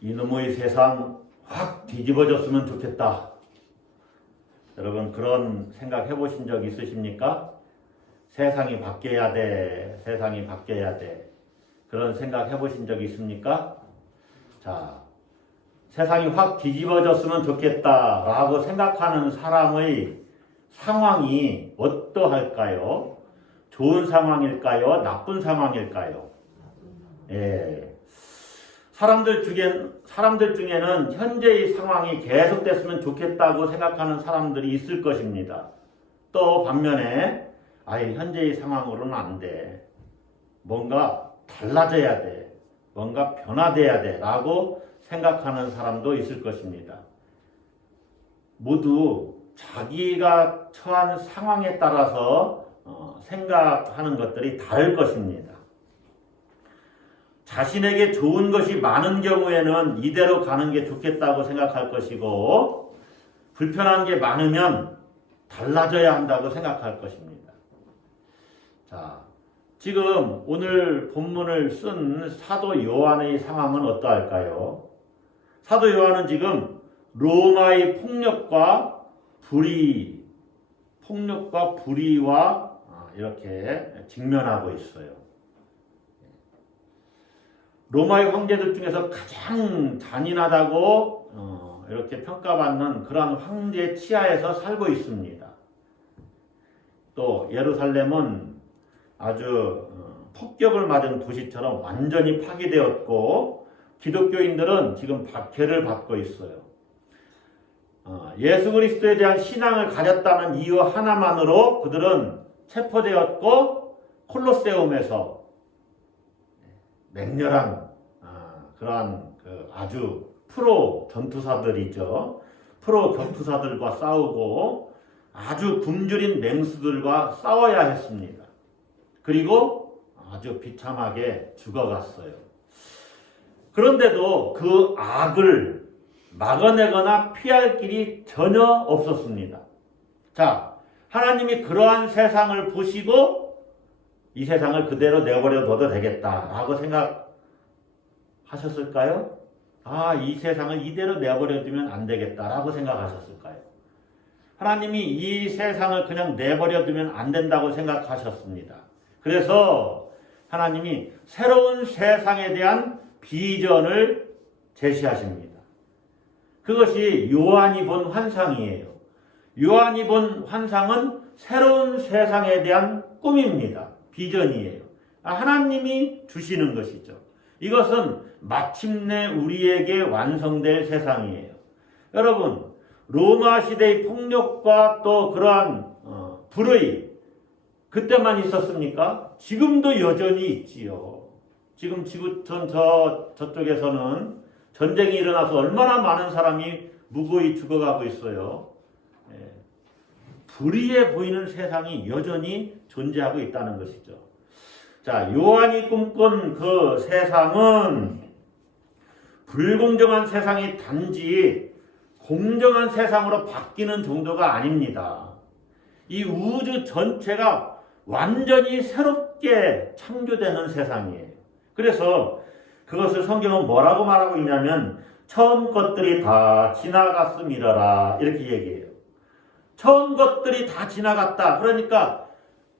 이놈의 세상 확 뒤집어졌으면 좋겠다. 여러분 그런 생각 해보신 적 있으십니까? 세상이 바뀌어야 돼. 세상이 바뀌어야 돼. 그런 생각 해보신 적 있습니까? 자, 세상이 확 뒤집어졌으면 좋겠다 라고 생각하는 사람의 상황이 어떠할까요? 좋은 상황일까요? 나쁜 상황일까요? 예. 사람들 중에는 현재의 상황이 계속됐으면 좋겠다고 생각하는 사람들이 있을 것입니다. 또 반면에 현재의 상황으로는 안 돼. 뭔가 달라져야 돼. 뭔가 변화돼야 돼. 라고 생각하는 사람도 있을 것입니다. 모두 자기가 처한 상황에 따라서 생각하는 것들이 다를 것입니다. 자신에게 좋은 것이 많은 경우에는 이대로 가는 게 좋겠다고 생각할 것이고, 불편한 게 많으면 달라져야 한다고 생각할 것입니다. 자, 지금 오늘 본문을 쓴 사도 요한의 상황은 어떠할까요? 사도 요한은 지금 로마의 폭력과 불의와 이렇게 직면하고 있어요. 로마의 황제들 중에서 가장 잔인하다고 이렇게 평가받는 그러한 황제 치하에서 살고 있습니다. 또 예루살렘은 아주 폭격을 맞은 도시처럼 완전히 파괴되었고, 기독교인들은 지금 박해를 받고 있어요. 예수 그리스도에 대한 신앙을 가졌다는 이유 하나만으로 그들은 체포되었고, 콜로세움에서 맹렬한 그러한 아주 프로 전투사들이죠. 프로 격투사들과 싸우고 아주 굶주린 맹수들과 싸워야 했습니다. 그리고 아주 비참하게 죽어갔어요. 그런데도 그 악을 막아내거나 피할 길이 전혀 없었습니다. 자, 하나님이 그러한 세상을 보시고 이 세상을 그대로 내버려 둬도 되겠다라고 생각하셨을까요? 이 세상을 이대로 내버려 두면 안 되겠다라고 생각하셨을까요? 하나님이 이 세상을 그냥 내버려 두면 안 된다고 생각하셨습니다. 그래서 하나님이 새로운 세상에 대한 비전을 제시하십니다. 그것이 요한이 본 환상이에요. 요한이 본 환상은 새로운 세상에 대한 꿈입니다. 비전이에요. 하나님이 주시는 것이죠. 이것은 마침내 우리에게 완성될 세상이에요. 여러분, 로마 시대의 폭력과 또 그러한 불의, 그때만 있었습니까? 지금도 여전히 있지요. 지금 지구촌 저쪽에서는 전쟁이 일어나서 얼마나 많은 사람이 무고히 죽어가고 있어요. 불의해 보이는 세상이 여전히 존재하고 있다는 것이죠. 자, 요한이 꿈꾼 그 세상은 불공정한 세상이 단지 공정한 세상으로 바뀌는 정도가 아닙니다. 이 우주 전체가 완전히 새롭게 창조되는 세상이에요. 그래서 그것을 성경은 뭐라고 말하고 있냐면 처음 것들이 다 지나갔음이라라 이렇게 얘기해요. 처음 것들이 다 지나갔다. 그러니까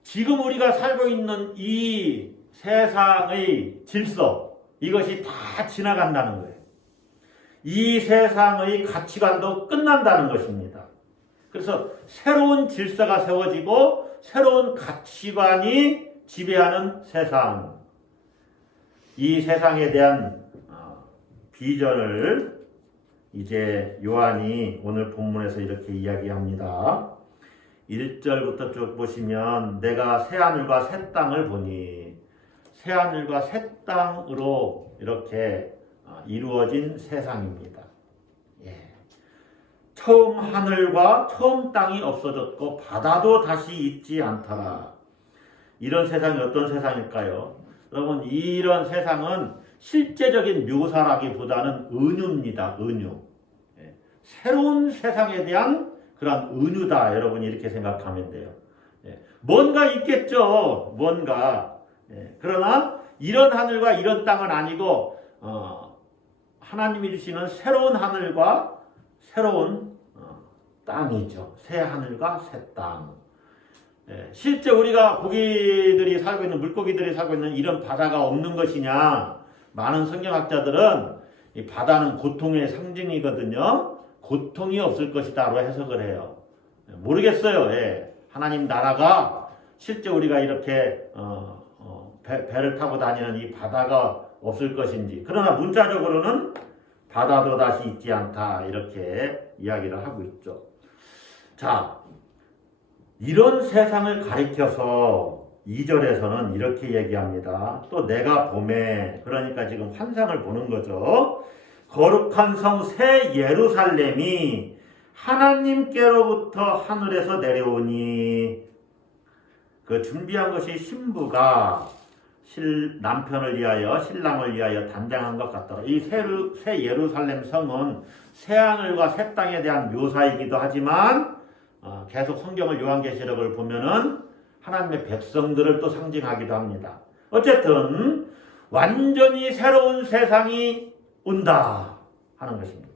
지금 우리가 살고 있는 이 세상의 질서, 이것이 다 지나간다는 거예요. 이 세상의 가치관도 끝난다는 것입니다. 그래서 새로운 질서가 세워지고 새로운 가치관이 지배하는 세상, 이 세상에 대한 비전을 이제 요한이 오늘 본문에서 이렇게 이야기합니다. 1절부터 쭉 보시면 내가 새하늘과 새 땅을 보니, 새하늘과 새 땅으로 이렇게 이루어진 세상입니다. 처음 하늘과 처음 땅이 없어졌고 바다도 다시 있지 않더라. 이런 세상이 어떤 세상일까요? 여러분, 이런 세상은 실제적인 묘사라기보다는 은유입니다. 은유. 새로운 세상에 대한 그런 은유다. 여러분이 이렇게 생각하면 돼요. 뭔가 있겠죠. 뭔가. 그러나 이런 하늘과 이런 땅은 아니고 하나님이 주시는 새로운 하늘과 새로운 땅이죠. 새 하늘과 새 땅. 실제 우리가 고기들이 살고 있는, 물고기들이 살고 있는 이런 바다가 없는 것이냐? 많은 성경학자들은 이 바다는 고통의 상징이거든요. 고통이 없을 것이다로 해석을 해요. 모르겠어요. 하나님 나라가 실제 우리가 이렇게 배를 타고 다니는 이 바다가 없을 것인지. 그러나 문자적으로는 바다도 다시 있지 않다, 이렇게 이야기를 하고 있죠. 자, 이런 세상을 가리켜서 2절에서는 이렇게 얘기합니다. 또 내가 봄에, 그러니까 지금 환상을 보는 거죠. 거룩한 성 새 예루살렘이 하나님께로부터 하늘에서 내려오니, 그 준비한 것이 신부가 남편을 위하여, 신랑을 위하여 단장한 것 같더라. 이 새 예루살렘 성은 새 하늘과 새 땅에 대한 묘사이기도 하지만 계속 성경을 요한계시록을 보면은 하나님의 백성들을 또 상징하기도 합니다. 어쨌든 완전히 새로운 세상이 온다 하는 것입니다.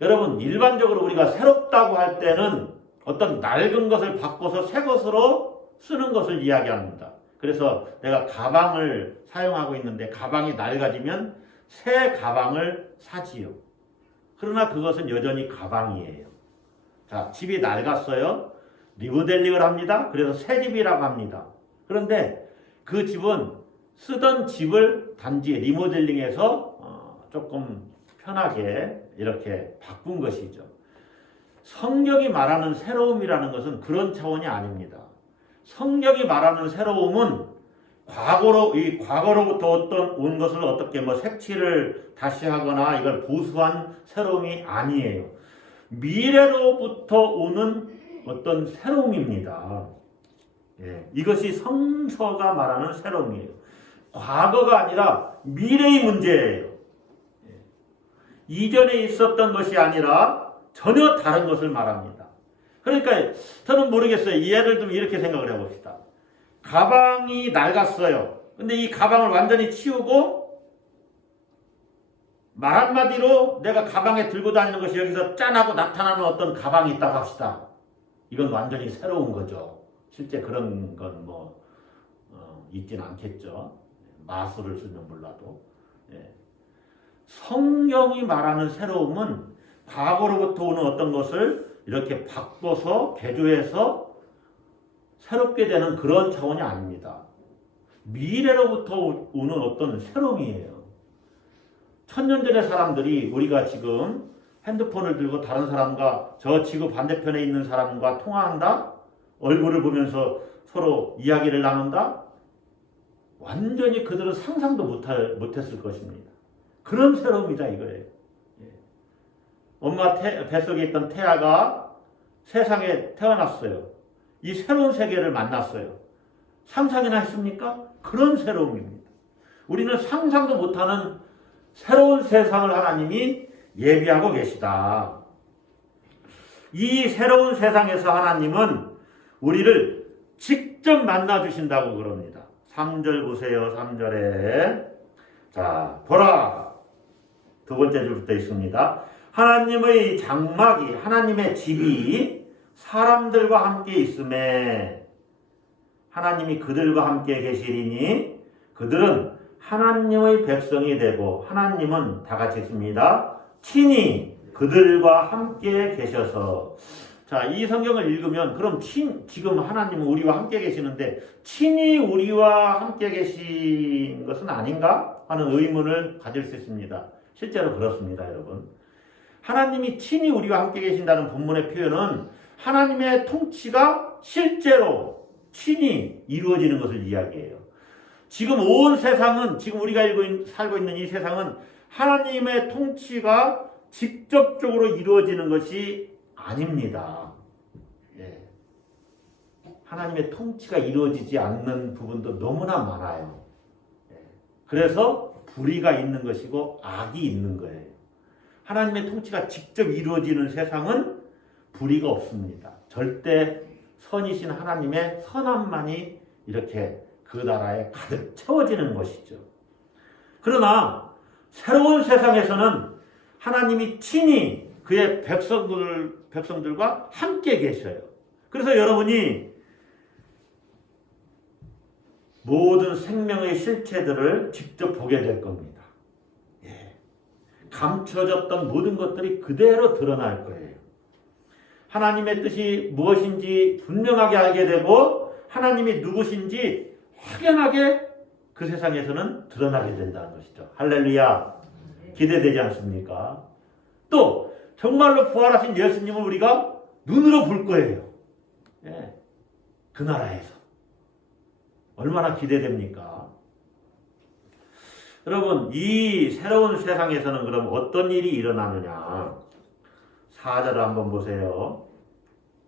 여러분, 일반적으로 우리가 새롭다고 할 때는 어떤 낡은 것을 바꿔서 새 것으로 쓰는 것을 이야기합니다. 그래서 내가 가방을 사용하고 있는데 가방이 낡아지면 새 가방을 사지요. 그러나 그것은 여전히 가방이에요. 자, 집이 낡았어요. 리모델링을 합니다. 그래서 새 집이라고 합니다. 그런데 그 집은 쓰던 집을 단지 리모델링해서 조금 편하게 이렇게 바꾼 것이죠. 성경이 말하는 새로움이라는 것은 그런 차원이 아닙니다. 성경이 말하는 새로움은 과거로부터 온 것을 어떻게 색칠을 다시 하거나 이걸 보수한 새로움이 아니에요. 미래로부터 오는 어떤 새로움입니다. 이것이 성서가 말하는 새로움이에요. 과거가 아니라 미래의 문제예요. 이전에 있었던 것이 아니라 전혀 다른 것을 말합니다. 그러니까 저는 모르겠어요. 예를 들면 이렇게 생각을 해봅시다. 가방이 낡았어요. 근데 이 가방을 완전히 치우고 말 한마디로 내가 가방에 들고 다니는 것이 여기서 짠하고 나타나는 어떤 가방이 있다고 합시다. 이건 완전히 새로운 거죠. 실제 그런 건 있진 않겠죠. 마술을 쓰면 몰라도. 성경이 말하는 새로움은 과거로부터 오는 어떤 것을 이렇게 바꿔서 개조해서 새롭게 되는 그런 차원이 아닙니다. 미래로부터 오는 어떤 새로움이에요. 1000년 전의 사람들이 우리가 지금 핸드폰을 들고 다른 사람과 저 지구 반대편에 있는 사람과 통화한다? 얼굴을 보면서 서로 이야기를 나눈다? 완전히 그들은 상상도 못했을 것입니다. 그런 새로움이다 이거예요. 엄마 뱃속에 있던 태아가 세상에 태어났어요. 이 새로운 세계를 만났어요. 상상이나 했습니까? 그런 새로움입니다. 우리는 상상도 못하는 새로운 세상을 하나님이 예비하고 계시다. 이 새로운 세상에서 하나님은 우리를 직접 만나주신다고 그럽니다. 3절 보세요. 3절에 자, 보라. 두 번째 줄부터 있습니다. 하나님의 장막이, 하나님의 집이 사람들과 함께 있음에 하나님이 그들과 함께 계시리니 그들은 하나님의 백성이 되고 하나님은 다 같이 있습니다. 친히 그들과 함께 계셔서. 자, 이 성경을 읽으면 그럼 지금 하나님은 우리와 함께 계시는데 친히 우리와 함께 계신 것은 아닌가 하는 의문을 가질 수 있습니다. 실제로 그렇습니다, 여러분. 하나님이 친히 우리와 함께 계신다는 본문의 표현은 하나님의 통치가 실제로 친히 이루어지는 것을 이야기해요. 지금 온 세상은, 지금 우리가 살고 있는 이 세상은 하나님의 통치가 직접적으로 이루어지는 것이 아닙니다. 하나님의 통치가 이루어지지 않는 부분도 너무나 많아요. 그래서 불의가 있는 것이고 악이 있는 거예요. 하나님의 통치가 직접 이루어지는 세상은 불의가 없습니다. 절대 선이신 하나님의 선함만이 이렇게 그 나라에 가득 채워지는 것이죠. 그러나 새로운 세상에서는 하나님이 친히 그의 백성들과 함께 계셔요. 그래서 여러분이 모든 생명의 실체들을 직접 보게 될 겁니다. 예. 감춰졌던 모든 것들이 그대로 드러날 거예요. 하나님의 뜻이 무엇인지 분명하게 알게 되고 하나님이 누구신지 확연하게 그 세상에서는 드러나게 된다는 것이죠. 할렐루야. 기대되지 않습니까? 또 정말로 부활하신 예수님을 우리가 눈으로 볼 거예요. 예. 그 나라에서. 얼마나 기대됩니까? 여러분, 이 새로운 세상에서는 그럼 어떤 일이 일어나느냐? 4절을 한번 보세요.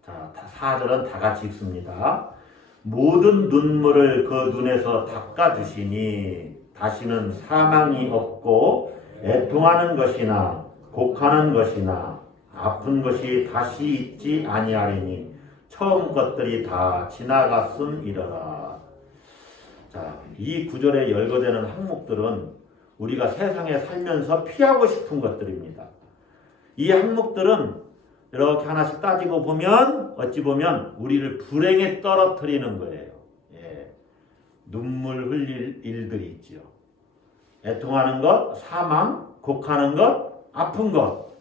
자, 4절은 다 같이 읽습니다. 모든 눈물을 그 눈에서 닦아주시니 다시는 사망이 없고 애통하는 것이나 곡하는 것이나 아픈 것이 다시 있지 아니하리니 처음 것들이 다 지나갔음이러라. 자, 이 구절에 열거되는 항목들은 우리가 세상에 살면서 피하고 싶은 것들입니다. 이 항목들은 이렇게 하나씩 따지고 보면 어찌 보면 우리를 불행에 떨어뜨리는 거예요. 예. 눈물 흘릴 일들이 있지요. 애통하는 것, 사망, 곡하는 것, 아픈 것.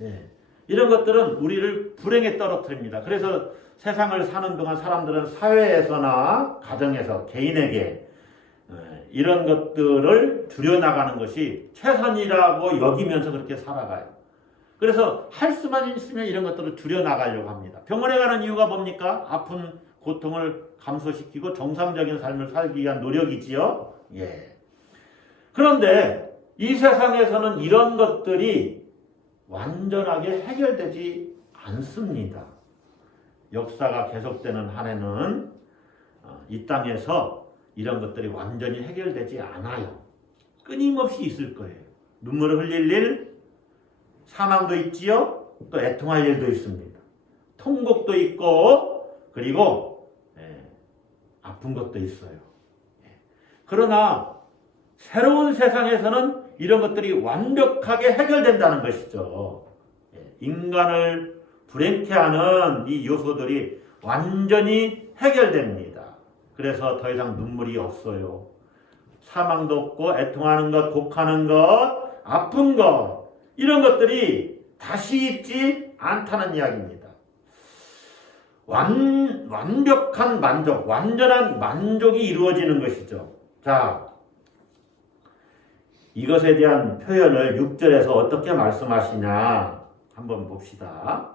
예. 이런 것들은 우리를 불행에 떨어뜨립니다. 그래서 세상을 사는 동안 사람들은 사회에서나 가정에서 개인에게 이런 것들을 줄여나가는 것이 최선이라고 여기면서 그렇게 살아가요. 그래서 할 수만 있으면 이런 것들을 줄여나가려고 합니다. 병원에 가는 이유가 뭡니까? 아픈 고통을 감소시키고 정상적인 삶을 살기 위한 노력이지요. 예. 그런데 이 세상에서는 이런 것들이 완전하게 해결되지 않습니다. 역사가 계속되는 한해는 이 땅에서 이런 것들이 완전히 해결되지 않아요. 끊임없이 있을 거예요. 눈물을 흘릴 일, 사망도 있지요. 또 애통할 일도 있습니다. 통곡도 있고 그리고 아픈 것도 있어요. 그러나 새로운 세상에서는 이런 것들이 완벽하게 해결된다는 것이죠. 인간을 불행케 하는 이 요소들이 완전히 해결됩니다. 그래서 더 이상 눈물이 없어요. 사망도 없고 애통하는 것, 곡하는 것, 아픈 것 이런 것들이 다시 있지 않다는 이야기입니다. 완벽한 만족, 완전한 만족이 이루어지는 것이죠. 자, 이것에 대한 표현을 6절에서 어떻게 말씀하시냐 한번 봅시다.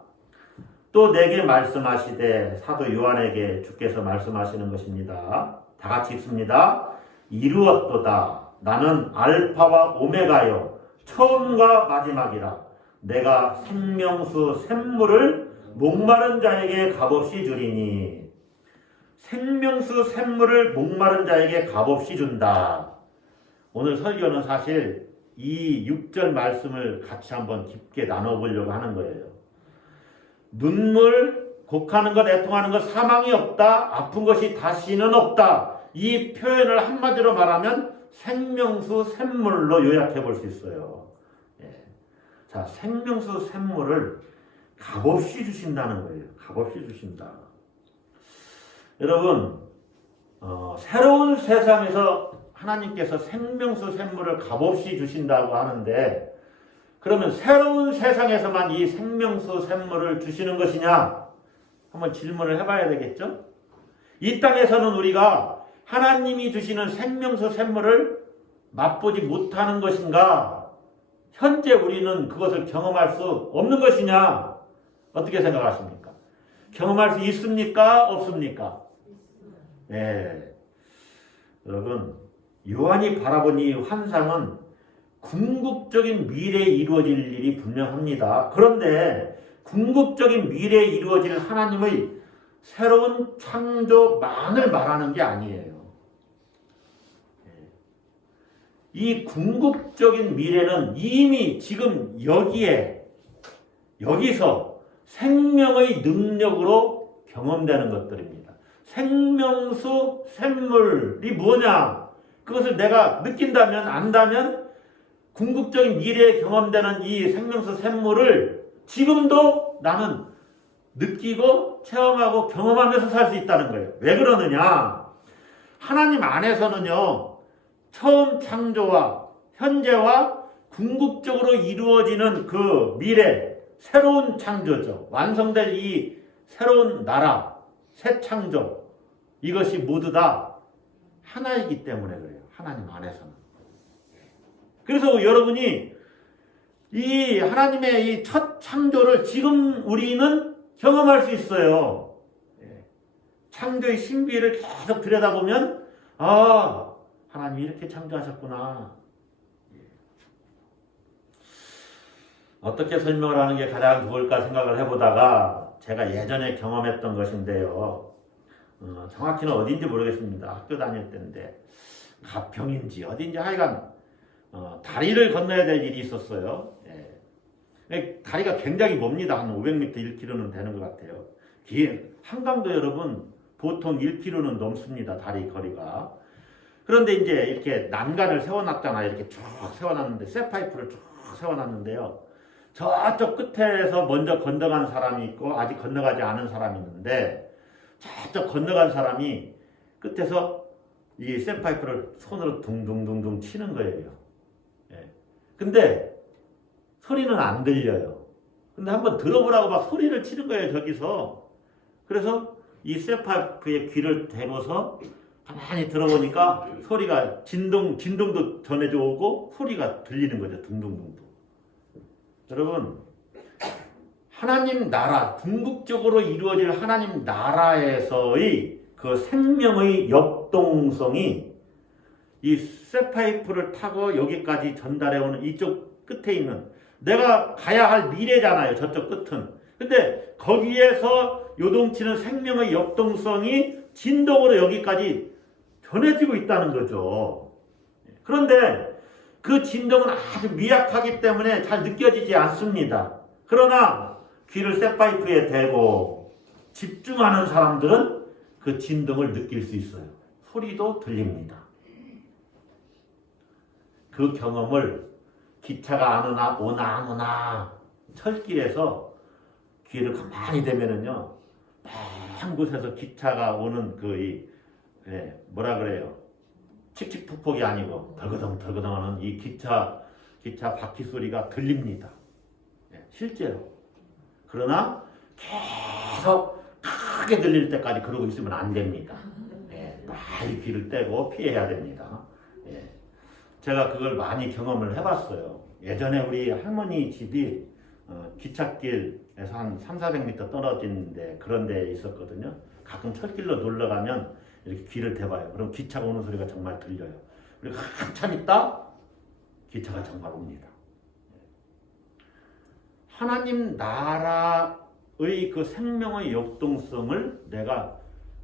또 내게 말씀하시되 사도 요한에게 주께서 말씀하시는 것입니다. 다 같이 읽습니다. 이루었도다. 나는 알파와 오메가요 처음과 마지막이라. 내가 생명수 샘물을 목마른 자에게 값없이 주리니. 생명수 샘물을 목마른 자에게 값없이 준다. 오늘 설교는 사실 이 6절 말씀을 같이 한번 깊게 나눠보려고 하는 거예요. 눈물, 곡하는 것, 애통하는 것, 사망이 없다. 아픈 것이 다시는 없다. 이 표현을 한마디로 말하면 생명수 샘물로 요약해 볼 수 있어요. 예. 자, 생명수 샘물을 값없이 주신다는 거예요. 값없이 주신다. 여러분, 새로운 세상에서 하나님께서 생명수 샘물을 값없이 주신다고 하는데 그러면 새로운 세상에서만 이 생명수 샘물을 주시는 것이냐? 한번 질문을 해봐야 되겠죠? 이 땅에서는 우리가 하나님이 주시는 생명수 샘물을 맛보지 못하는 것인가? 현재 우리는 그것을 경험할 수 없는 것이냐? 어떻게 생각하십니까? 경험할 수 있습니까? 없습니까? 네. 여러분, 요한이 바라본 이 환상은 궁극적인 미래에 이루어질 일이 분명합니다. 그런데 궁극적인 미래에 이루어질 하나님의 새로운 창조만을 말하는 게 아니에요. 이 궁극적인 미래는 이미 지금 여기서 생명의 능력으로 경험되는 것들입니다. 생명수 샘물이 뭐냐? 그것을 내가 느낀다면, 안다면 궁극적인 미래에 경험되는 이 생명수 샘물을 지금도 나는 느끼고 체험하고 경험하면서 살 수 있다는 거예요. 왜 그러느냐? 하나님 안에서는요, 처음 창조와 현재와 궁극적으로 이루어지는 그 미래, 새로운 창조죠. 완성될 이 새로운 나라, 새 창조, 이것이 모두 다 하나이기 때문에 그래요. 하나님 안에서는. 그래서 여러분이 이 하나님의 이 첫 창조를 지금 우리는 경험할 수 있어요. 창조의 신비를 계속 들여다보면 하나님이 이렇게 창조하셨구나. 어떻게 설명을 하는 게 가장 좋을까 생각을 해보다가 제가 예전에 경험했던 것인데요. 정확히는 어딘지 모르겠습니다. 학교 다닐 때인데 가평인지 어딘지 하여간 다리를 건너야 될 일이 있었어요. 다리가 굉장히 멉니다. 한 500m, 1km는 되는 것 같아요. 한강도 여러분 보통 1km는 넘습니다. 다리 거리가. 그런데 이제 이렇게 난간을 세워놨잖아요. 이렇게 쭉 세워놨는데 쇠파이프를 쭉 세워놨는데요. 저쪽 끝에서 먼저 건너간 사람이 있고 아직 건너가지 않은 사람이 있는데 저쪽 건너간 사람이 끝에서 이 쇠파이프를 손으로 둥둥둥둥 치는 거예요. 근데 소리는 안 들려요. 근데 한번 들어보라고 막 소리를 치는 거예요, 저기서. 그래서 이 쇠파이프에 귀를 대고서 가만히 들어보니까 소리가 진동도 전해져 오고 소리가 들리는 거죠, 둥둥둥둥. 여러분, 하나님 나라, 궁극적으로 이루어질 하나님 나라에서의 그 생명의 역동성이 이 쇠파이프를 타고 여기까지 전달해오는 이쪽 끝에 있는 내가 가야 할 미래잖아요. 저쪽 끝은. 근데 거기에서 요동치는 생명의 역동성이 진동으로 여기까지 전해지고 있다는 거죠. 그런데 그 진동은 아주 미약하기 때문에 잘 느껴지지 않습니다. 그러나 귀를 쇠파이프에 대고 집중하는 사람들은 그 진동을 느낄 수 있어요. 소리도 들립니다. 그 경험을 기차가 안 오나 철길에서 귀를 가만히 대면은요, 한 곳에서 기차가 오는 뭐라 그래요? 칙칙폭폭이 아니고 덜그덩 하는 이 기차 바퀴 소리가 들립니다. 실제로. 그러나 계속 크게 들릴 때까지 그러고 있으면 안 됩니다. 많이 귀를 떼고 피해야 됩니다. 제가 그걸 많이 경험을 해봤어요. 예전에 우리 할머니 집이 기찻길에서 한 300-400m 떨어진데 그런 데 있었거든요. 가끔 철길로 놀러 가면 이렇게 귀를 대봐요. 그럼 기차가 오는 소리가 정말 들려요. 그리고 한참 있다 기차가 정말 옵니다. 하나님 나라의 그 생명의 역동성을 내가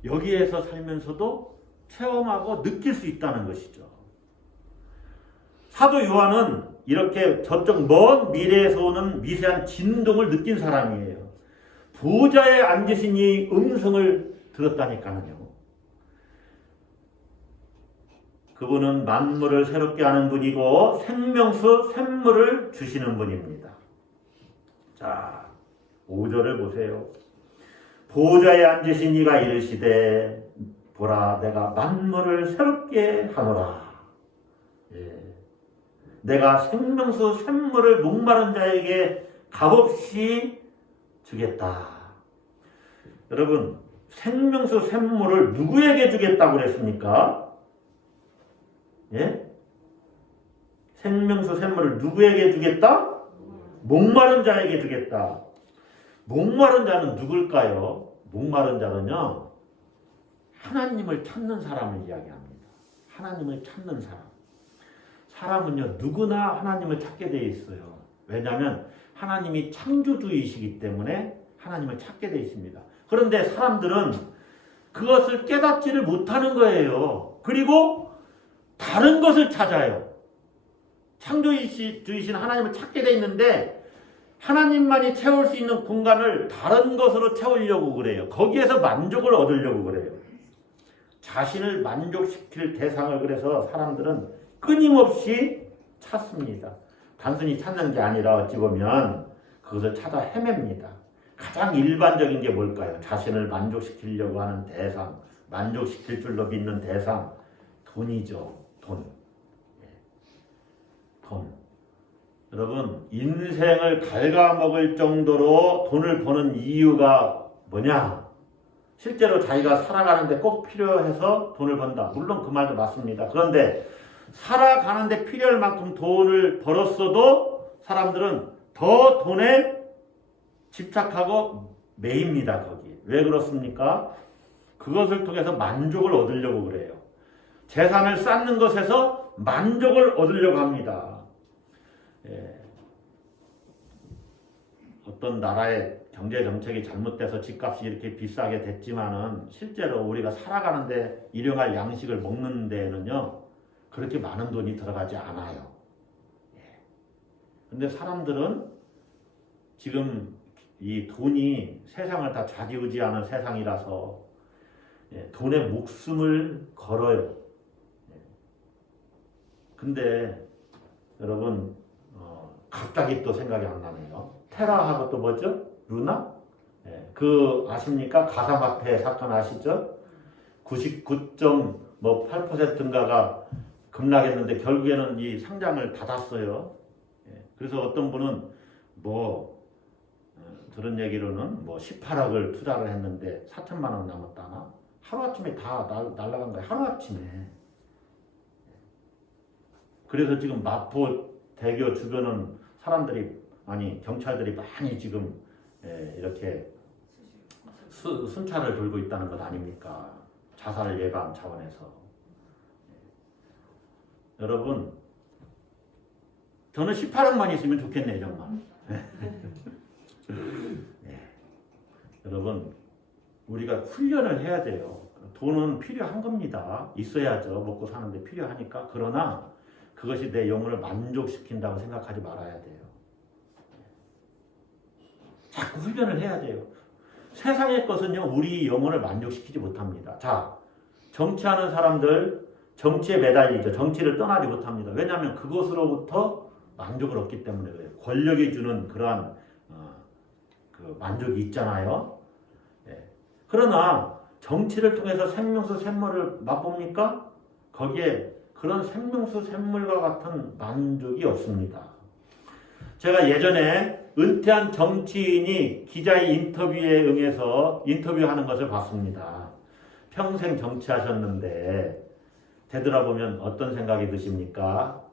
여기에서 살면서도 체험하고 느낄 수 있다는 것이죠. 사도 요한은 이렇게 저쪽 먼 미래에서 오는 미세한 진동을 느낀 사람이에요. 보좌에 앉으신 이 음성을 들었다니까요. 그분은 만물을 새롭게 하는 분이고 생명수 샘물을 주시는 분입니다. 자, 5절을 보세요. 보좌에 앉으신 이가 이르시되 보라 내가 만물을 새롭게 하노라. 내가 생명수 샘물을 목마른 자에게 값없이 주겠다. 여러분, 생명수 샘물을 누구에게 주겠다고 그랬습니까? 생명수 샘물을 누구에게 주겠다? 목마른 자에게 주겠다. 목마른 자는 누굴까요? 목마른 자는요, 하나님을 찾는 사람을 이야기합니다. 하나님을 찾는 사람. 사람은요, 누구나 하나님을 찾게 되어 있어요. 왜냐하면 하나님이 창조주이시기 때문에 하나님을 찾게 되어 있습니다. 그런데 사람들은 그것을 깨닫지를 못하는 거예요. 그리고 다른 것을 찾아요. 창조주이신 하나님을 찾게 되어 있는데 하나님만이 채울 수 있는 공간을 다른 것으로 채우려고 그래요. 거기에서 만족을 얻으려고 그래요. 자신을 만족시킬 대상을 그래서 사람들은 끊임없이 찾습니다. 단순히 찾는 게 아니라 어찌 보면 그것을 찾아 헤맵니다. 가장 일반적인 게 뭘까요? 자신을 만족시키려고 하는 대상, 만족시킬 줄로 믿는 대상, 돈이죠. 돈. 돈. 여러분, 인생을 갉아먹을 정도로 돈을 버는 이유가 뭐냐? 실제로 자기가 살아가는데 꼭 필요해서 돈을 번다. 물론 그 말도 맞습니다. 그런데 살아가는데 필요할 만큼 돈을 벌었어도 사람들은 더 돈에 집착하고 매입니다. 거기. 왜 그렇습니까? 그것을 통해서 만족을 얻으려고 그래요. 재산을 쌓는 것에서 만족을 얻으려고 합니다. 예. 어떤 나라의 경제 정책이 잘못돼서 집값이 이렇게 비싸게 됐지만은 실제로 우리가 살아가는데 일용할 양식을 먹는 데에는요 그렇게 많은 돈이 들어가지 않아요. 근데 사람들은 지금 이 돈이 세상을 다 좌지우지하는 세상이라서 돈에 목숨을 걸어요. 근데 여러분 갑자기 또 생각이 안 나네요. 테라하고 또 뭐죠? 루나? 아십니까? 가상화폐 사건 아시죠? 99.8%인가가 급락했는데 결국에는 이 상장을 닫았어요. 그래서 어떤 분은 들은 얘기로는 18억을 투자를 했는데 4천만 원 남았다나? 하루아침에 다 날아간 거예요. 하루아침에. 그래서 지금 마포 대교 주변은 경찰들이 많이 지금 이렇게 순찰을 돌고 있다는 것 아닙니까? 자살 예방 차원에서. 여러분, 저는 18억만 있으면 좋겠네요, 정말. 여러분, 우리가 훈련을 해야 돼요. 돈은 필요한 겁니다. 있어야죠. 먹고 사는데 필요하니까. 그러나 그것이 내 영혼을 만족시킨다고 생각하지 말아야 돼요. 자꾸 훈련을 해야 돼요. 세상의 것은요, 우리 영혼을 만족시키지 못합니다. 자, 정치하는 사람들, 정치에 매달리죠. 정치를 떠나지 못합니다. 왜냐하면 그것으로부터 만족을 얻기 때문에 그래요. 권력이 주는 그러한 그 만족이 있잖아요. 그러나 정치를 통해서 생명수 샘물을 맛봅니까? 거기에 그런 생명수 샘물과 같은 만족이 없습니다. 제가 예전에 은퇴한 정치인이 기자의 인터뷰에 응해서 인터뷰하는 것을 봤습니다. 평생 정치하셨는데 되돌아보면 어떤 생각이 드십니까?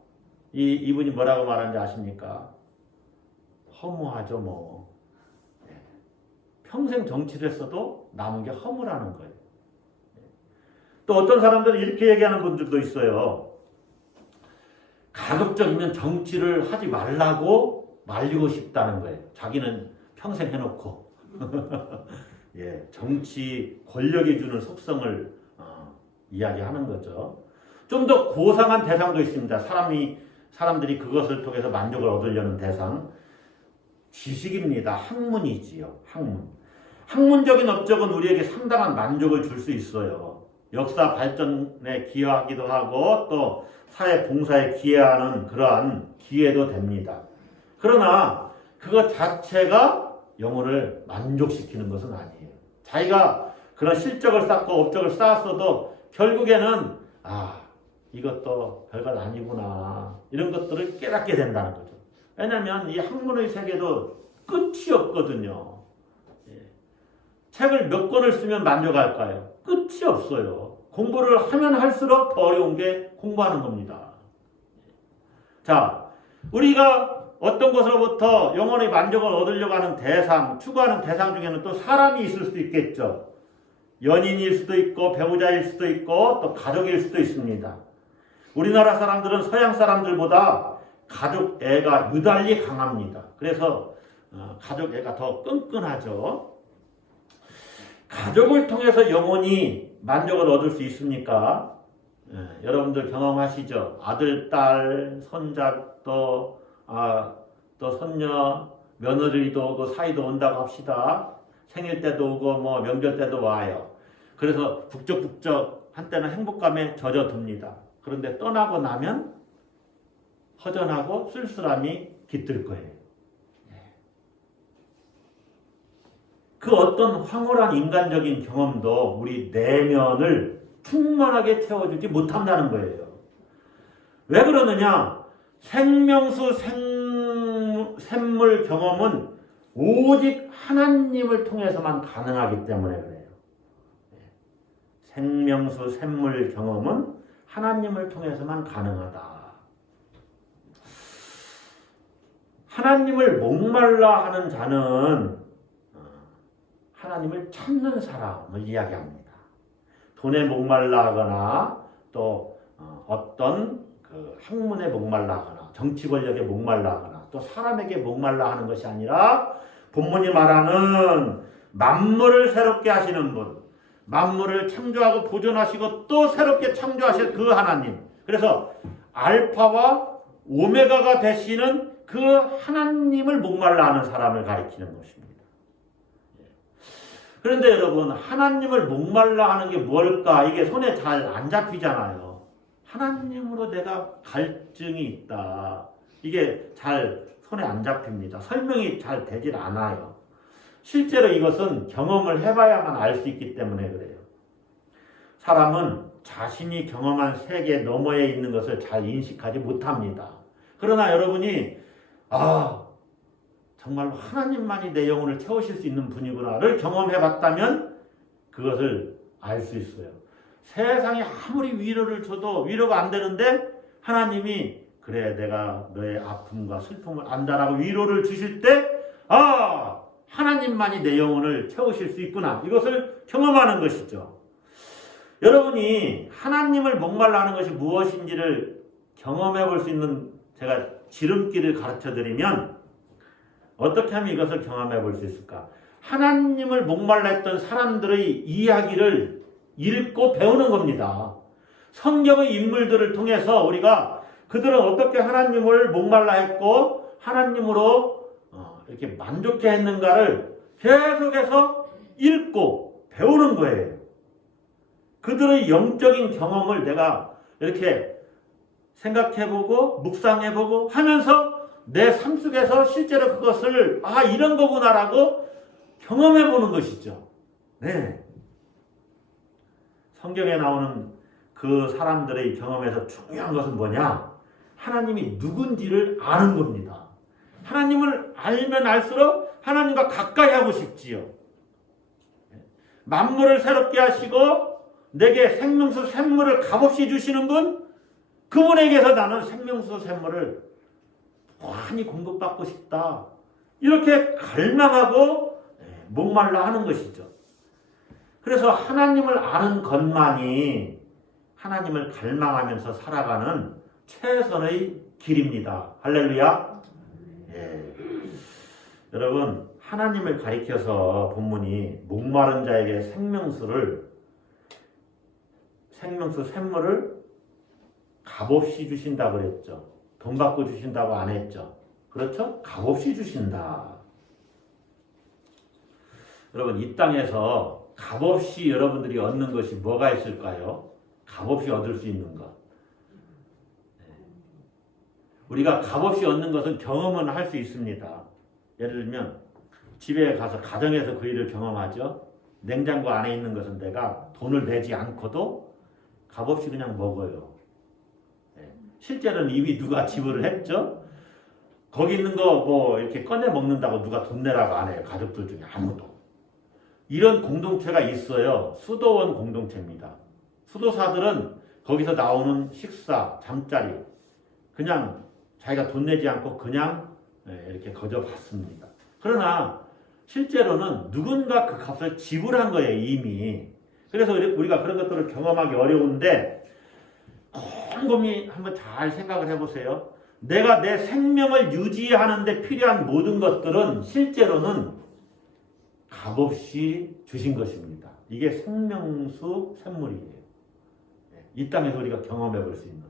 이분이 뭐라고 말하는지 아십니까? 허무하죠, 뭐. 평생 정치를 했어도 남은 게 허무라는 거예요. 또 어떤 사람들은 이렇게 얘기하는 분들도 있어요. 가급적이면 정치를 하지 말라고 말리고 싶다는 거예요. 자기는 평생 해놓고. 정치 권력이 주는 속성을 이야기하는 거죠. 좀 더 고상한 대상도 있습니다. 사람들이 그것을 통해서 만족을 얻으려는 대상. 지식입니다. 학문이지요. 학문적인 업적은 우리에게 상당한 만족을 줄 수 있어요. 역사 발전에 기여하기도 하고 또 사회 봉사에 기여하는 그러한 기회도 됩니다. 그러나 그것 자체가 영혼을 만족시키는 것은 아니에요. 자기가 그런 실적을 쌓고 업적을 쌓았어도 결국에는 이것도 별것 아니구나 이런 것들을 깨닫게 된다는 거죠. 왜냐하면 이 학문의 세계도 끝이 없거든요. 책을 몇 권을 쓰면 만족할까요? 끝이 없어요. 공부를 하면 할수록 더 어려운 게 공부하는 겁니다. 자, 우리가 어떤 것으로부터 영혼의 만족을 얻으려고 하는 대상, 추구하는 대상 중에는 또 사람이 있을 수도 있겠죠. 연인일 수도 있고 배우자일 수도 있고 또 가족일 수도 있습니다. 우리나라 사람들은 서양 사람들보다 가족 애가 유달리 강합니다. 그래서 가족 애가 더 끈끈하죠. 가족을 통해서 영혼이 만족을 얻을 수 있습니까? 여러분들 경험하시죠? 아들, 딸, 손자, 또 손녀, 며느리도 오고 사이도 온다고 합시다. 생일 때도 오고 명절 때도 와요. 그래서 북적북적 한때는 행복감에 젖어듭니다. 그런데 떠나고 나면 허전하고 쓸쓸함이 깃들 거예요. 그 어떤 황홀한 인간적인 경험도 우리 내면을 충만하게 채워주지 못한다는 거예요. 왜 그러느냐? 생명수 샘물 경험은 오직 하나님을 통해서만 가능하기 때문에 그래요. 생명수 샘물 경험은 하나님을 통해서만 가능하다. 하나님을 목말라 하는 자는 하나님을 찾는 사람을 이야기합니다. 돈에 목말라 하거나 또 어떤 그 학문에 목말라 하거나 정치 권력에 목말라 하거나 또 사람에게 목말라 하는 것이 아니라 본문이 말하는 만물을 새롭게 하시는 분, 만물을 창조하고 보존하시고 또 새롭게 창조하실 그 하나님. 그래서 알파와 오메가가 되시는 그 하나님을 목말라 하는 사람을 가리키는 것입니다. 그런데 여러분, 하나님을 목말라 하는 게 뭘까? 이게 손에 잘 안 잡히잖아요. 하나님으로 내가 갈증이 있다. 이게 잘 손에 안 잡힙니다. 설명이 잘 되질 않아요. 실제로 이것은 경험을 해봐야만 알 수 있기 때문에 그래요. 사람은 자신이 경험한 세계 너머에 있는 것을 잘 인식하지 못합니다. 그러나 여러분이 정말로 하나님만이 내 영혼을 채우실 수 있는 분이구나를 경험해봤다면 그것을 알 수 있어요. 세상에 아무리 위로를 줘도 위로가 안 되는데 하나님이 그래 내가 너의 아픔과 슬픔을 안다라고 위로를 주실 때 하나님만이 내 영혼을 채우실 수 있구나. 이것을 경험하는 것이죠. 여러분이 하나님을 목말라 하는 것이 무엇인지를 경험해 볼 수 있는 제가 지름길을 가르쳐 드리면 어떻게 하면 이것을 경험해 볼 수 있을까? 하나님을 목말라 했던 사람들의 이야기를 읽고 배우는 겁니다. 성경의 인물들을 통해서 우리가 그들은 어떻게 하나님을 목말라 했고 하나님으로 이렇게 만족해 했는가를 계속해서 읽고 배우는 거예요. 그들의 영적인 경험을 내가 이렇게 생각해보고 묵상해보고 하면서 내 삶 속에서 실제로 그것을 이런 거구나라고 경험해보는 것이죠. 네. 성경에 나오는 그 사람들의 경험에서 중요한 것은 뭐냐? 하나님이 누군지를 아는 겁니다. 하나님을 알면 알수록 하나님과 가까이 하고 싶지요. 만물을 새롭게 하시고 내게 생명수 샘물을 값없이 주시는 분, 그분에게서 나는 생명수 샘물을 많이 공급받고 싶다. 이렇게 갈망하고 목말라 하는 것이죠. 그래서 하나님을 아는 것만이 하나님을 갈망하면서 살아가는 최선의 길입니다. 할렐루야. 여러분, 하나님을 가리켜서 본문이 목마른 자에게 생명수 샘물을 값없이 주신다고 그랬죠. 돈 받고 주신다고 안 했죠. 그렇죠? 값없이 주신다. 여러분, 이 땅에서 값없이 여러분들이 얻는 것이 뭐가 있을까요? 값없이 얻을 수 있는 것. 우리가 값없이 얻는 것은 경험은 할 수 있습니다. 예를 들면 집에 가서 가정에서 그 일을 경험하죠. 냉장고 안에 있는 것은 내가 돈을 내지 않고도 값없이 그냥 먹어요. 실제로는 이미 누가 지불을 했죠. 거기 있는 거 뭐 이렇게 꺼내 먹는다고 누가 돈 내라고 안 해요. 가족들 중에 아무도. 이런 공동체가 있어요. 수도원 공동체입니다. 수도사들은 거기서 나오는 식사, 잠자리 그냥 자기가 돈 내지 않고 그냥 이렇게 거저 받습니다. 그러나 실제로는 누군가 그 값을 지불한 거예요, 이미. 그래서 우리가 그런 것들을 경험하기 어려운데 곰곰이 한번 잘 생각을 해보세요. 내가 내 생명을 유지하는 데 필요한 모든 것들은 실제로는 값없이 주신 것입니다. 이게 생명수 샘물이에요. 이 땅에서 우리가 경험해 볼 수 있는.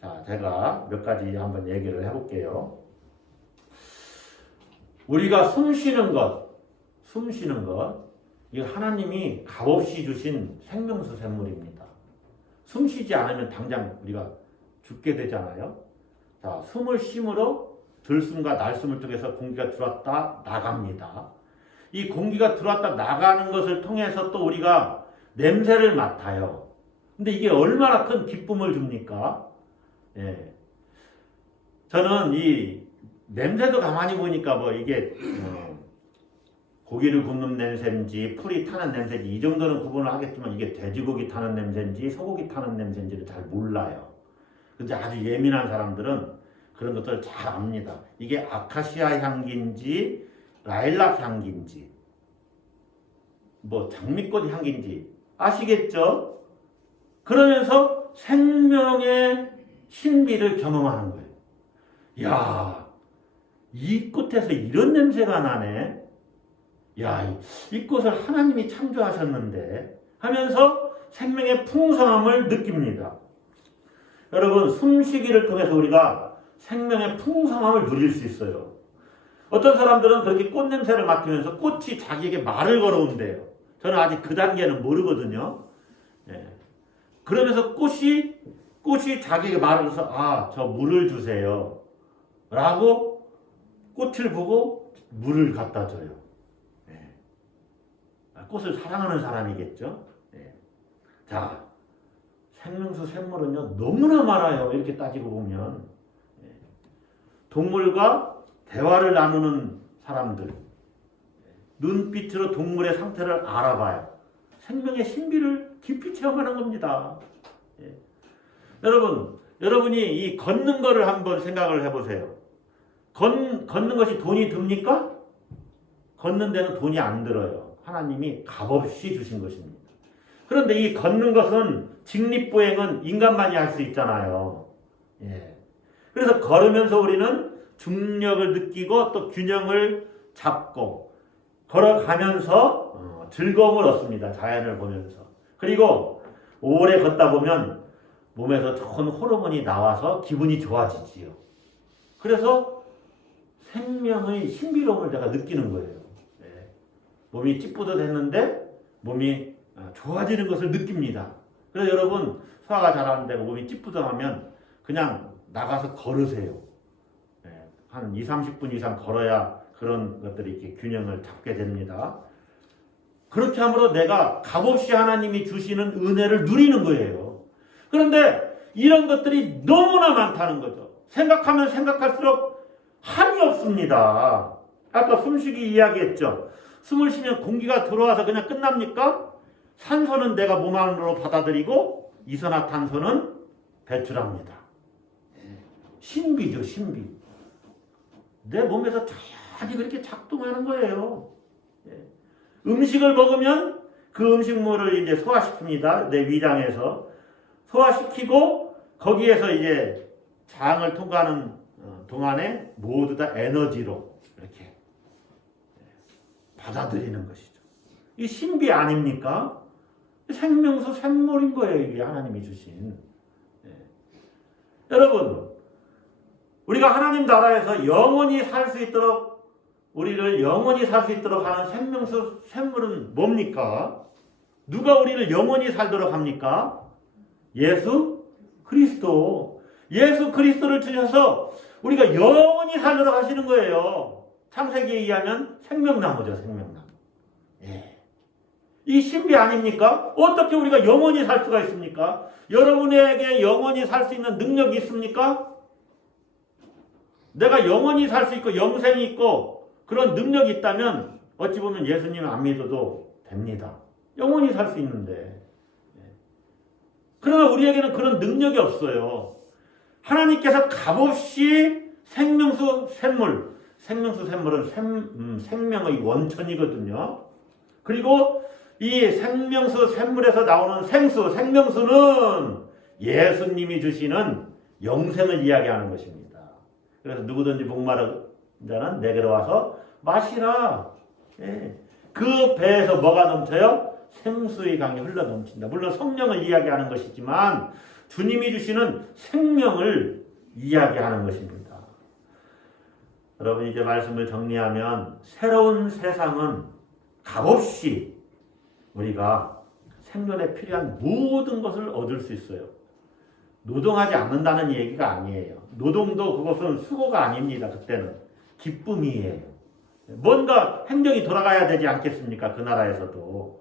자, 제가 몇 가지 한번 얘기를 해볼게요. 우리가 숨 쉬는 것, 이거 하나님이 값없이 주신 생명수 샘물입니다. 숨 쉬지 않으면 당장 우리가 죽게 되잖아요. 자, 숨을 쉼으로 들숨과 날숨을 통해서 공기가 들어왔다 나갑니다. 이 공기가 들어왔다 나가는 것을 통해서 또 우리가 냄새를 맡아요. 근데 이게 얼마나 큰 기쁨을 줍니까? 예. 저는 이 냄새도 가만히 보니까 뭐 이게 고기를 굽는 냄새인지 풀이 타는 냄새인지 이 정도는 구분을 하겠지만 이게 돼지고기 타는 냄새인지 소고기 타는 냄새인지를 잘 몰라요. 근데 아주 예민한 사람들은 그런 것들을 잘 압니다. 이게 아카시아 향기인지 라일락 향기인지 뭐 장미꽃 향기인지 아시겠죠? 그러면서 생명의 신비를 경험하는 거예요. 야, 이 꽃에서 이런 냄새가 나네. 야, 이 꽃을 하나님이 창조하셨는데 하면서 생명의 풍성함을 느낍니다. 여러분, 숨쉬기를 통해서 우리가 생명의 풍성함을 누릴 수 있어요. 어떤 사람들은 그렇게 꽃 냄새를 맡으면서 꽃이 자기에게 말을 걸어온대요. 저는 아직 그 단계는 모르거든요. 예. 그러면서 꽃이 자기에게 말을 해서 아, 저 물을 주세요 라고 꽃을 보고 물을 갖다 줘요. 예. 꽃을 사랑하는 사람이겠죠. 예. 자, 생명수 샘물은요 너무나 많아요. 이렇게 따지고 보면 예. 동물과 대화를 나누는 사람들, 눈빛으로 동물의 상태를 알아봐요. 생명의 신비를 깊이 체험하는 겁니다. 예. 여러분이 이 걷는 거를 한번 생각을 해보세요. 걷는 것이 돈이 듭니까? 걷는 데는 돈이 안 들어요. 하나님이 값없이 주신 것입니다. 그런데 이 걷는 것은 직립보행은 인간만이 할 수 있잖아요. 예. 그래서 걸으면서 우리는 중력을 느끼고 또 균형을 잡고 걸어가면서 즐거움을 얻습니다. 자연을 보면서. 그리고 오래 걷다 보면 몸에서 좋은 호르몬이 나와서 기분이 좋아지지요. 그래서 생명의 신비로움을 내가 느끼는 거예요. 네. 몸이 찌뿌듯했는데 몸이 좋아지는 것을 느낍니다. 그래서 여러분 소화가 잘 안 되고 몸이 찌뿌둥하면 그냥 나가서 걸으세요. 네. 한 20-30분 이상 걸어야 그런 것들이 이렇게 균형을 잡게 됩니다. 그렇게 함으로 내가 값없이 하나님이 주시는 은혜를 누리는 거예요. 그런데 이런 것들이 너무나 많다는 거죠. 생각하면 생각할수록 한이 없습니다. 아까 숨쉬기 이야기했죠. 숨을 쉬면 공기가 들어와서 그냥 끝납니까? 산소는 내가 몸 안으로 받아들이고 이산화탄소는 배출합니다. 신비죠, 신비. 내 몸에서 자연히 그렇게 작동하는 거예요. 음식을 먹으면 그 음식물을 이제 소화시킵니다. 내 위장에서 소화시키고 거기에서 이제 장을 통과하는 동안에 모두 다 에너지로 이렇게 받아들이는 것이죠. 이 신비 아닙니까? 생명수 샘물인 거예요. 이게 하나님이 주신. 여러분, 우리가 하나님 나라에서 영원히 살 수 있도록 우리를 영원히 살 수 있도록 하는 생명수 샘물은 뭡니까? 누가 우리를 영원히 살도록 합니까? 예수 그리스도. 예수 그리스도를 주셔서 우리가 영원히 살도록 하시는 거예요. 창세기에 의하면 생명나무죠, 생명나무. 예. 이 신비 아닙니까? 어떻게 우리가 영원히 살 수가 있습니까? 여러분에게 영원히 살 수 있는 능력이 있습니까? 내가 영원히 살 수 있고 영생이 있고 그런 능력이 있다면 어찌 보면 예수님 안 믿어도 됩니다. 영원히 살 수 있는데. 그러나 우리에게는 그런 능력이 없어요. 하나님께서 값없이 생명수 샘물, 생명수 샘물은 생명의 원천이거든요. 그리고 이 생명수 샘물에서 나오는 생명수는 예수님이 주시는 영생을 이야기하는 것입니다. 그래서 누구든지 목마른 자는 내게로 와서 마시라. 예. 그 배에서 뭐가 넘쳐요? 생수의 강이 흘러 넘친다. 물론 성령을 이야기하는 것이지만 주님이 주시는 생명을 이야기하는 것입니다. 여러분 이제 말씀을 정리하면 새로운 세상은 값없이 우리가 생존에 필요한 모든 것을 얻을 수 있어요. 노동하지 않는다는 얘기가 아니에요. 노동도 그것은 수고가 아닙니다. 그때는 기쁨이에요. 뭔가 행정이 돌아가야 되지 않겠습니까? 그 나라에서도.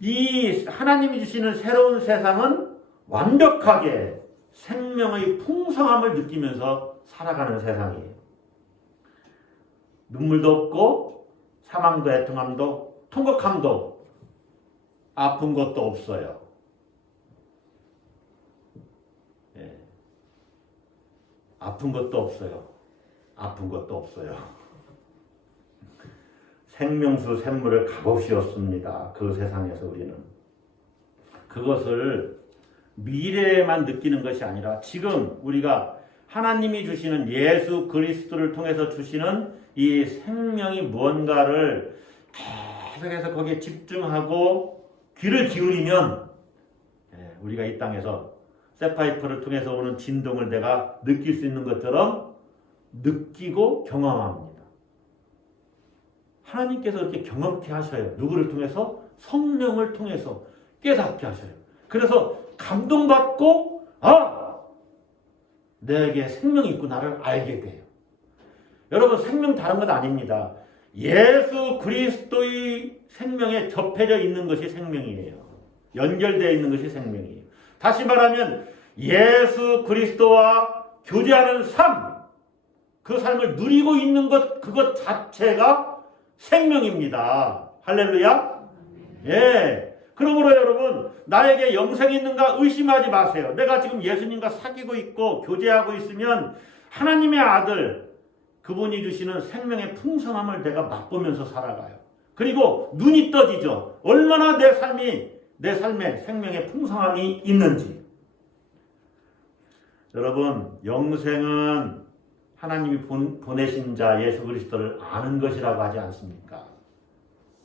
이 하나님이 주시는 새로운 세상은 완벽하게 생명의 풍성함을 느끼면서 살아가는 세상이에요. 눈물도 없고 사망도 애통함도 통곡함도 아픈 것도 없어요. 아픈 것도 없어요. 아픈 것도 없어요. 생명수 샘물을 값없이 얻습니다. 그 세상에서 우리는. 그것을 미래에만 느끼는 것이 아니라 지금 우리가 하나님이 주시는 예수 그리스도를 통해서 주시는 이 생명이 무언가를 계속해서 거기에 집중하고 귀를 기울이면 우리가 이 땅에서 쇠파이프를 통해서 오는 진동을 내가 느낄 수 있는 것처럼 느끼고 경험합니다. 하나님께서 이렇게 경험케 하셔요. 누구를 통해서? 성령을 통해서 깨닫게 하셔요. 그래서 감동받고 내게 생명이 있구나를 알게 돼요. 여러분 생명 다른 것 아닙니다. 예수 그리스도의 생명에 접해져 있는 것이 생명이에요. 연결되어 있는 것이 생명이에요. 다시 말하면 예수 그리스도와 교제하는 삶, 그 삶을 누리고 있는 것, 그것 자체가 생명입니다. 할렐루야. 예. 그러므로 여러분 나에게 영생이 있는가 의심하지 마세요. 내가 지금 예수님과 사귀고 있고 교제하고 있으면 하나님의 아들 그분이 주시는 생명의 풍성함을 내가 맛보면서 살아가요. 그리고 눈이 떠지죠. 얼마나 내 삶에 생명의 풍성함이 있는지. 여러분 영생은 하나님이 보내신 자 예수 그리스도를 아는 것이라고 하지 않습니까?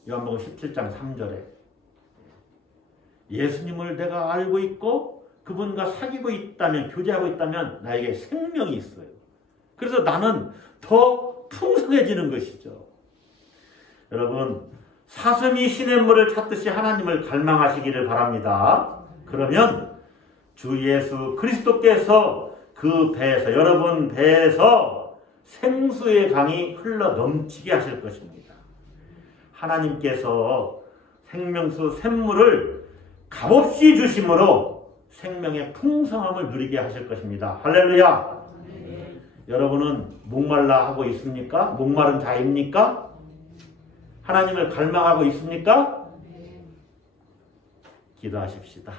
요한복음 17장 3절에 예수님을 내가 알고 있고 그분과 사귀고 있다면 교제하고 있다면 나에게 생명이 있어요. 그래서 나는 더 풍성해지는 것이죠. 여러분 사슴이 시냇물을 찾듯이 하나님을 갈망하시기를 바랍니다. 그러면 주 예수 그리스도께서 그 배에서 여러분 배에서 생수의 강이 흘러 넘치게 하실 것입니다. 하나님께서 생명수 샘물을 값없이 주심으로 생명의 풍성함을 누리게 하실 것입니다. 할렐루야. 여러분은 목말라 하고 있습니까? 목마른 자입니까? 하나님을 갈망하고 있습니까? 기도하십시다.